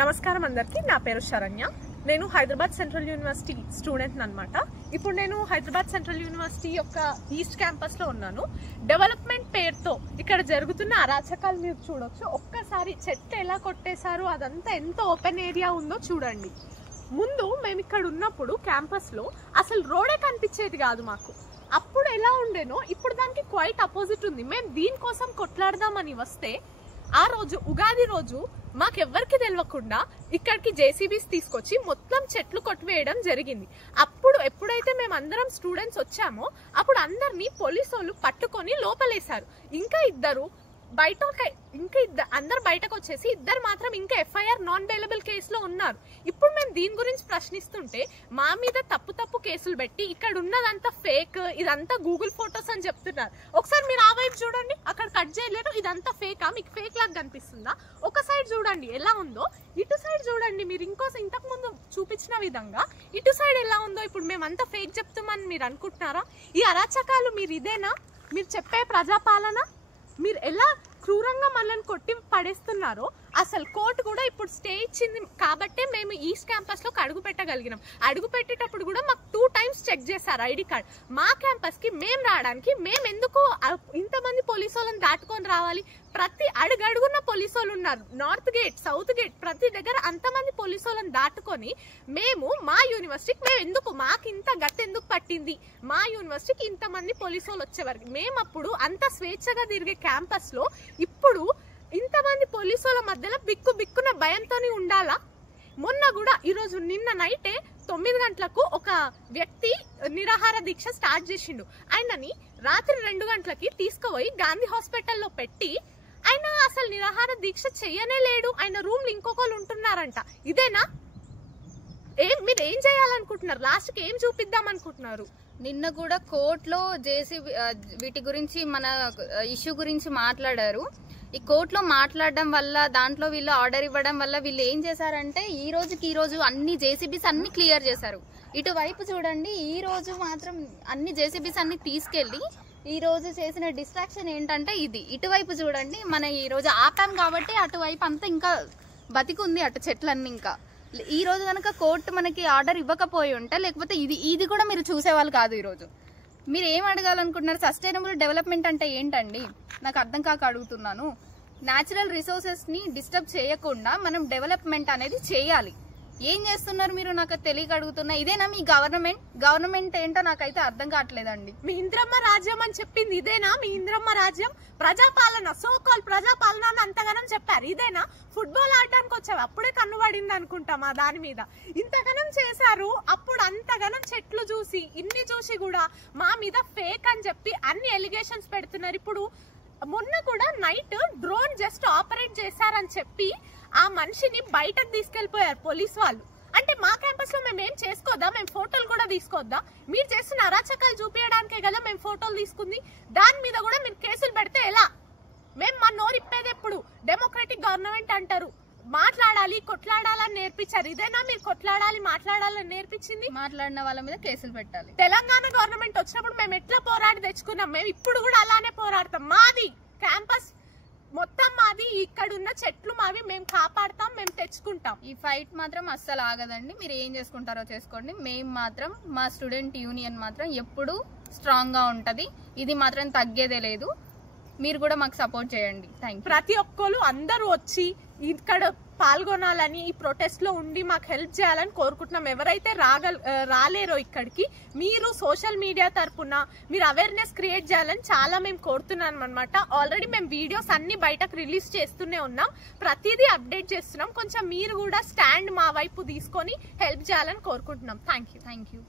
నమస్కారం అందరికీ. నా పేరు శరణ్య. నేను హైదరాబాద్ సెంట్రల్ యూనివర్సిటీ స్టూడెంట్ అన్నమాట. ఇప్పుడు నేను హైదరాబాద్ సెంట్రల్ యూనివర్సిటీ యొక్క ఈస్ట్ క్యాంపస్ లో ఉన్నాను. డెవలప్మెంట్ పేరుతో ఇక్కడ జరుగుతున్న అరాచకాలు మీరు చూడొచ్చు. ఒక్కసారి చెట్లు ఎలా కొట్టేశారు, అదంతా ఎంత ఓపెన్ ఏరియా ఉందో చూడండి. ముందు మేము ఇక్కడ ఉన్నప్పుడు క్యాంపస్ లో అసలు రోడే కనిపించేది కాదు మాకు. అప్పుడు ఎలా ఉండేనో ఇప్పుడు దానికి క్వైట్ అపోజిట్ ఉంది. మేము దీనికోసం కొట్లాడదామని వస్తే ఆ రోజు ఉగాది రోజు మాకెవ్వరికి తెలియకుండా ఇక్కడికి జేసీబీస్ తీసుకొచ్చి మొత్తం చెట్లు కొట్టివేయడం జరిగింది. అప్పుడు ఎప్పుడైతే మేము అందరం స్టూడెంట్స్ వచ్చామో అప్పుడు అందరినీ పోలీసు వాళ్ళు పట్టుకొని లోపలేశారు. అందరు బయటకు వచ్చేసి ఇద్దరు మాత్రం ఇంకా ఎఫ్ఐఆర్ నాన్ బెయిలబుల్ కేసులో ఉన్నారు. ఇప్పుడు మేము దీని గురించి ప్రశ్నిస్తుంటే మా మీద తప్పు కేసులు పెట్టి ఇక్కడ ఉన్నదంతా ఫేక్, ఇదంతా గూగుల్ ఫొటోస్ అని చెప్తున్నారు. ఒకసారి మీరు ఆ వైపు చూడండి, అక్కడ కట్ చేయలేరు. ఇదంతా ఫేకా? మీకు ఫేక్ లాగా కనిపిస్తుందా? ఒక సైడ్ చూడండి ఎలా ఉందో, ఇటు సైడ్ చూడండి. మీరు ఇంతకు ముందు చూపించిన విధంగా ఇటు సైడ్ ఎలా ఉందో. ఇప్పుడు మేమంతా ఫేక్ చెప్తామని మీరు అనుకుంటున్నారా? ఈ అరాచకాలు మీరు ఇదేనా మీరు చెప్పే ప్రజాపాలన? మీరు ఎలా క్రూరంగా మనల్ని కొట్టి పడేస్తున్నారో. అసలు కోర్టు కూడా ఇప్పుడు స్టే ఇచ్చింది కాబట్టే మేము ఈస్ట్ క్యాంపస్ లోకి అడుగు పెట్టగలిగినాం. అడుగు పెట్టేటప్పుడు కూడా మాకు 2 times చెక్ చేశారు ఐడి కార్డ్. మా క్యాంపస్ కి మేము రావడానికి మేము ఎందుకు ఇంతమంది పోలీసు వాళ్ళని దాటుకొని రావాలి? ప్రతి అడుగడుగున్న పోలీసు వాళ్ళు ఉన్నారు. నార్త్ గేట్, సౌత్ గేట్, ప్రతి దగ్గర అంతమంది పోలీసు వాళ్ళని దాటుకొని మేము మా యూనివర్సిటీకి మాకు ఇంత గట్టి ఎందుకు పట్టింది? మా యూనివర్సిటీకి ఇంతమంది పోలీసు వాళ్ళు వచ్చేవారికి మేము అప్పుడు అంత స్వేచ్ఛగా తిరిగే క్యాంపస్ లో ఇప్పుడు ఇంతమంది పోలీసు వాళ్ళ మధ్యలో బిక్కున భయంతోనే ఉండాలా? మొన్న కూడా ఈరోజు నిన్న నైటే 9 గంటలకు ఒక వ్యక్తి నిరాహార దీక్ష స్టార్ట్ చేసిండు. ఆయనని రాత్రి 2 గంటలకి తీసుకుపోయి గాంధీ హాస్పిటల్లో పెట్టి ఆయన అసలు నిరాహార దీక్ష చెయ్యనే లేడు. ఆయన రూమ్ లో ఇంకొకరు ఉంటున్నారంట. ఇదేనా? మీరు ఏం చేయాలనుకుంటున్నారు? లాస్ట్ కి ఏం చూపిద్దాం అనుకుంటున్నారు? నిన్న కూడా కోర్టులో వీటి గురించి మన ఇష్యూ గురించి మాట్లాడారు. ఈ కోర్టులో మాట్లాడడం వల్ల దాంట్లో వీళ్ళు ఆర్డర్ ఇవ్వడం వల్ల వీళ్ళు ఏం చేశారంటే ఈ రోజు అన్ని జేసీబీస్ అన్ని క్లియర్ చేశారు. ఇటువైపు చూడండి, ఈ రోజు మాత్రం అన్ని జేసీబీస్ అన్ని తీసుకెళ్లి ఈ రోజు చేసిన డిస్ట్రాక్షన్ ఏంటంటే ఇది. ఇటువైపు చూడండి, మన ఈ రోజు ఆపాం కాబట్టి అటువైపు అంతా ఇంకా బతికుంది, అటు చెట్లన్నీ. ఇంకా ఈ రోజు కనుక కోర్టు మనకి ఆర్డర్ ఇవ్వకపోయి ఉంటే లేకపోతే ఇది కూడా మీరు చూసేవాళ్ళు కాదు. ఈరోజు మీరు ఏం అడగాలనుకుంటున్నారు? సస్టైనబుల్ డెవలప్మెంట్ అంటే ఏంటండి? నాకు అర్థం కాక అడుగుతున్నాను. న్యాచురల్ రిసోర్సెస్ ని డిస్టర్బ్ చేయకుండా మనం డెవలప్మెంట్ అనేది చేయాలి. ఏం చేస్తున్నారు మీరు? నాకు తెలియక అడుగుతున్నా. ఇదేనా మీ గవర్నమెంట్ ఏంటో నాకైతే అర్థం కావట్లేదండి. మీ ఇంద్రమ్మ రాజ్యం అని చెప్పింది ఇదేనా? మీ ఇంద్రమ్మ రాజ్యం ప్రజాపాలన, సోకాల్ ప్రజాపాలన అని అంతగానం చెప్పారు. ఇదేనా? ఫుట్బాల్ ఆడడానికి వచ్చావు అప్పుడే కన్నుబడింది అనుకుంటామా దాని మీద? ఇంతగానం చేశారు. అప్పుడు అంతగానం చెట్లు చూసి ఇన్ని చూసి కూడా మా మీద ఫేక్ అని చెప్పి అన్ని ఎలిగేషన్స్ పెడుతున్నారు. ఇప్పుడు మొన్న కూడా నైట్ డ్రోన్ జస్ట్ ఆపరేట్ చేశారని చెప్పి ఆ మనిషిని బయటకు తీసుకెళ్లిపోయారు పోలీసు వాళ్ళు. అంటే మా క్యాంపస్ లో మేము ఏం చేసుకోవద్దా? మేము ఫోటోలు కూడా తీసుకోవద్దా? మీరు చేస్తున్న అరాచకాలు చూపించడానికే కదా మేము ఫోటోలు తీసుకుంది. దాని మీద కూడా మీరు కేసులు పెడితే ఎలా? మేము మా నోరిప్పేది ఎప్పుడు? డెమోక్రటిక్ గవర్నమెంట్ అంటారు. మాట్లాడాలి, కొట్లాడాలని నేర్పించారు. ఇదేనా మీరు కొట్లాడాలి, మాట్లాడాలని నేర్పించింది? మాట్లాడిన వాళ్ళ మీద కేసులు పెట్టాలి. తెలంగాణ గవర్నమెంట్ వచ్చినప్పుడు మేము ఎట్లా పోరాడి తెచ్చుకున్నాం, మేము ఇప్పుడు కూడా అలానే పోరాడతాం. మాది క్యాంపస్ మొత్తం మాది, ఇక్కడ ఉన్న చెట్లు మావి, మేము కాపాడతాం, మేము తెచ్చుకుంటాం. ఈ ఫైట్ మాత్రం అస్సలు ఆగదండి. మీరు ఏం చేసుకుంటారో చేసుకోండి. మేము మాత్రం మా స్టూడెంట్ యూనియన్ మాత్రం ఎప్పుడు స్ట్రాంగ్ గా ఉంటది. ఇది మాత్రం తగ్గేదే లేదు. మీరు కూడా మాకు సపోర్ట్ చేయండి. Thank you. ప్రతి ఒక్కరు అందరూ వచ్చి ఇక్కడ పాల్గొనాలని, ఈ ప్రొటెస్ట్ లో ఉండి మాకు హెల్ప్ చేయాలని కోరుకుంటున్నాం. ఎవరైతే రాలేరో ఇక్కడికి మీరు సోషల్ మీడియా తరఫున మీరు అవేర్నెస్ క్రియేట్ చేయాలని చాలా మేము కోరుతున్నాం అనమాట. ఆల్రెడీ మేము వీడియోస్ అన్ని బయటకు రిలీజ్ చేస్తూనే ఉన్నాం, ప్రతిదీ అప్డేట్ చేస్తున్నాం. కొంచెం మీరు కూడా స్టాండ్ మా వైపు తీసుకొని హెల్ప్ చేయాలని కోరుకుంటున్నాం. Thank you.